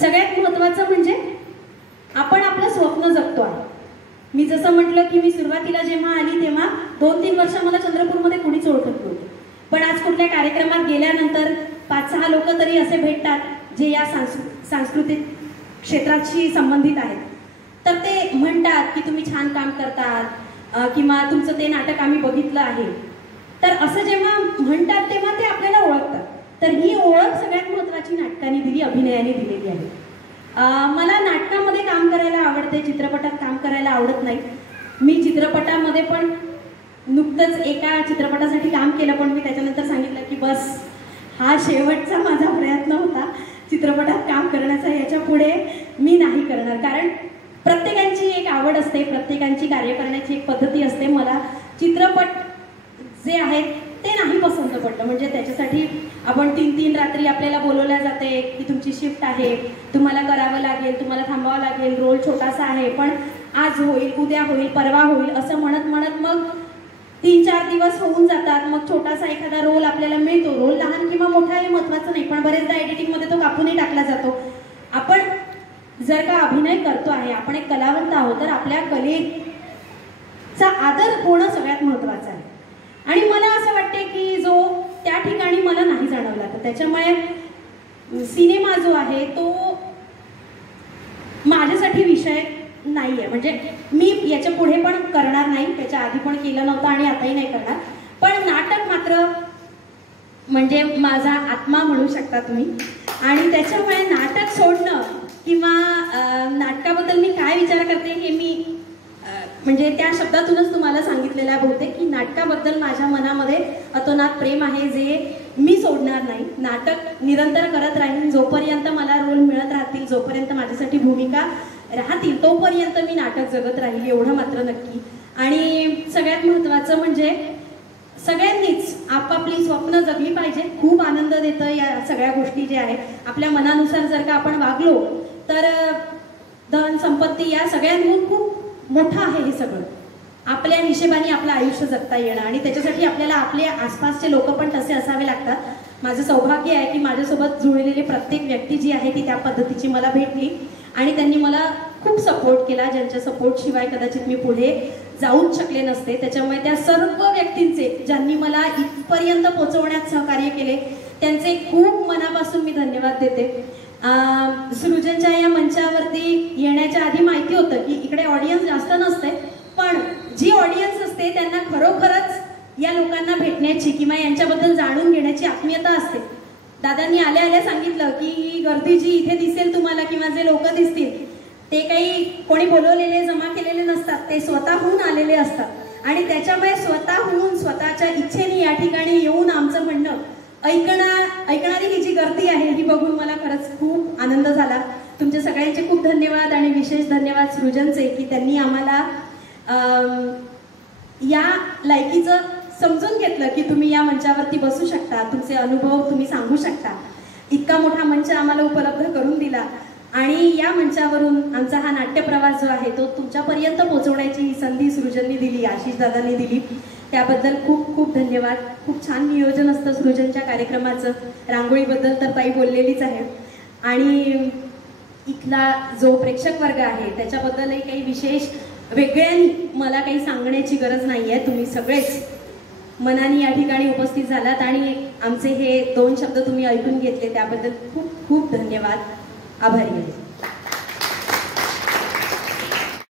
सगळ्यात महत्त्वाचं म्हणजे आपण आपलं स्वप्न जगतो आहे. मी जसं म्हटलं की मी सुरुवातीला जेव्हा आली तेव्हा 2-3 वर्ष मला चंद्रपूरमध्ये कुणीच ओळखत नव्हते, पण आज कुठल्या कार्यक्रमात गेल्यानंतर 5-6 लोक तरी असे भेटतात जे या सांस्कृतिक क्षेत्राशी संबंधित आहेत. तर ते म्हणतात की तुम्ही छान काम करतात किंवा तुमचं ते नाटक आम्ही बघितलं आहे. तर असं जेव्हा म्हणतात तेव्हा ते आपल्याला ओळखतात. तर ही ओळख सगळ्यात महत्त्वाची नाटकाने दिली, अभिनयाने दिलेली आहे. मला नाटकामध्ये काम करायला आवडते, चित्रपटात काम करायला आवडत नाही. मी चित्रपटामध्ये पण नुकतंच एका चित्रपटासाठी काम केलं, पण मी त्याच्यानंतर सांगितलं की बस हा शेवटचा माझा प्रयत्न होता चित्रपटात काम करण्याचा, याच्या पुढे मी नाही करणार. कारण प्रत्येकाची एक आवड असते, प्रत्येकाची कार्य करण्याची एक पद्धती असते. मला चित्रपट जे आहेत ते नाही पसंत पडलं. म्हणजे त्याच्यासाठी आपण 3-3 रात्री आपल्याला बोलवल्या जाते की तुमची शिफ्ट आहे, तुम्हाला करावं लागेल, तुम्हाला थांबावं लागेल, रोल छोटासा आहे पण आज होईल, उद्या होईल, परवा होईल असं म्हणत म्हणत मग 3-4 दिवस होऊन जातात. मग छोटासा एखादा रोल आपल्याला मिळतो. रोल लहान किंवा मोठा हे महत्त्वाचं नाही, पण बरेचदा एडिटिंगमध्ये तो कापूनही टाकला जातो. आपण जर का अभिनय करतो आहे, आपण एक कलावंत आहोत, तर आपल्या कलेचा आदर होणं सगळ्यात महत्त्वाचं आहे. आणि मला असं वाटते की जो त्या ठिकाणी मला नाही जाणवला, तर त्याच्यामुळे सिनेमा जो आहे तो माझ्यासाठी विषय नाही आहे. म्हणजे मी याच्या पुढे पण करणार नाही, त्याच्या आधी पण केलं नव्हतं आणि आताही नाही करणार. पण नाटक मात्र म्हणजे माझा आत्मा म्हणू शकता तुम्ही. आणि त्याच्यामुळे नाटक सोडणं किंवा नाटकाबद्दल मी काय विचार करते हे मी म्हणजे त्या शब्दातूनच तुम्हाला सांगितलेलं आहे बहुतेक, की नाटकाबद्दल माझ्या मनामध्ये अतोनात प्रेम आहे जे मी सोडणार नाही. नाटक निरंतर करत राहीन जोपर्यंत मला रोल मिळत राहतील, जोपर्यंत माझ्यासाठी भूमिका राहतील तोपर्यंत मी नाटक जगत राहील, एवढं मात्र नक्की. आणि सगळ्यात महत्त्वाचं म्हणजे सगळ्यांनीच आपापली स्वप्न जगली पाहिजे. खूप आनंद देतं या सगळ्या गोष्टी ज्या आहेत. आपल्या मनानुसार जर का आपण वागलो तर धन संपत्ती या सगळ्यांहून खूप मोठं आहे हे सगळं. आपल्या हिशेबाने आपलं आयुष्य जगता येणं आणि त्याच्यासाठी आपल्याला आपले आसपासचे लोक पण तसे असावे लागतात. माझं सौभाग्य आहे की माझ्यासोबत जुळलेली प्रत्येक व्यक्ती जी आहे ती त्या पद्धतीची मला भेटली आणि त्यांनी मला खूप सपोर्ट केला, ज्यांच्या सपोर्टशिवाय कदाचित मी पुढे जाऊच शकले नसते. त्याच्यामुळे त्या सर्व व्यक्तींचे ज्यांनी मला इथपर्यंत पोहोचवण्यात सहकार्य केले त्यांचे खूप मनापासून मी धन्यवाद देते. सृजनच्या या मंचावरती येण्याच्या आधी माहिती होतं की इकडे ऑडियन्स जास्त नसते, पण जी ऑडियन्स असते त्यांना खरोखरच या लोकांना भेटण्याची किंवा यांच्याबद्दल जाणून घेण्याची आत्मीयता असते. दादांनी आल्या आल्या सांगितलं की ही गर्दी जी इथे दिसेल तुम्हाला किंवा जे लोक दिसतील ते काही कोणी बोलवलेले जमा केलेले नसतात, ते स्वतःहून आलेले असतात. आणि त्याच्यामुळे स्वतःहून स्वतःच्या इच्छेने या ठिकाणी येऊन आमचं म्हणणं ऐकणारी ही जी गर्दी आहे ही बघून मला खरंच खूप आनंद झाला. तुमच्या सगळ्यांचे खूप धन्यवाद आणि विशेष धन्यवाद सृजनचे की त्यांनी आम्हाला या लायकीचं समजून घेतलं की तुम्ही या मंचावरती बसू शकता, तुमचे अनुभव तुम्ही सांगू शकता. इतका मोठा मंच आम्हाला उपलब्ध करून दिला आणि या मंचावरून आमचा हा नाट्यप्रवास जो आहे तो तुमच्यापर्यंत पोहोचवण्याची ही संधी सृजननी दिली, आशिष दादांनी दिली. त्याबद्दल खूप खूप धन्यवाद. खूप छान नियोजन असतं सृजनच्या कार्यक्रमाचं. रांगोळीबद्दल तर ताई बोललेलीच आहे आणि इथला जो प्रेक्षक वर्ग आहे त्याच्याबद्दलही काही विशेष वेगळ्यानी मला काही सांगण्याची गरज नाही आहे. तुम्ही सगळेच मनाने या ठिकाणी उपस्थित झालात आणि आमचे हे 2 शब्द तुम्ही ऐकून घेतले त्याबद्दल खूप खूप धन्यवाद. आभारी आहे.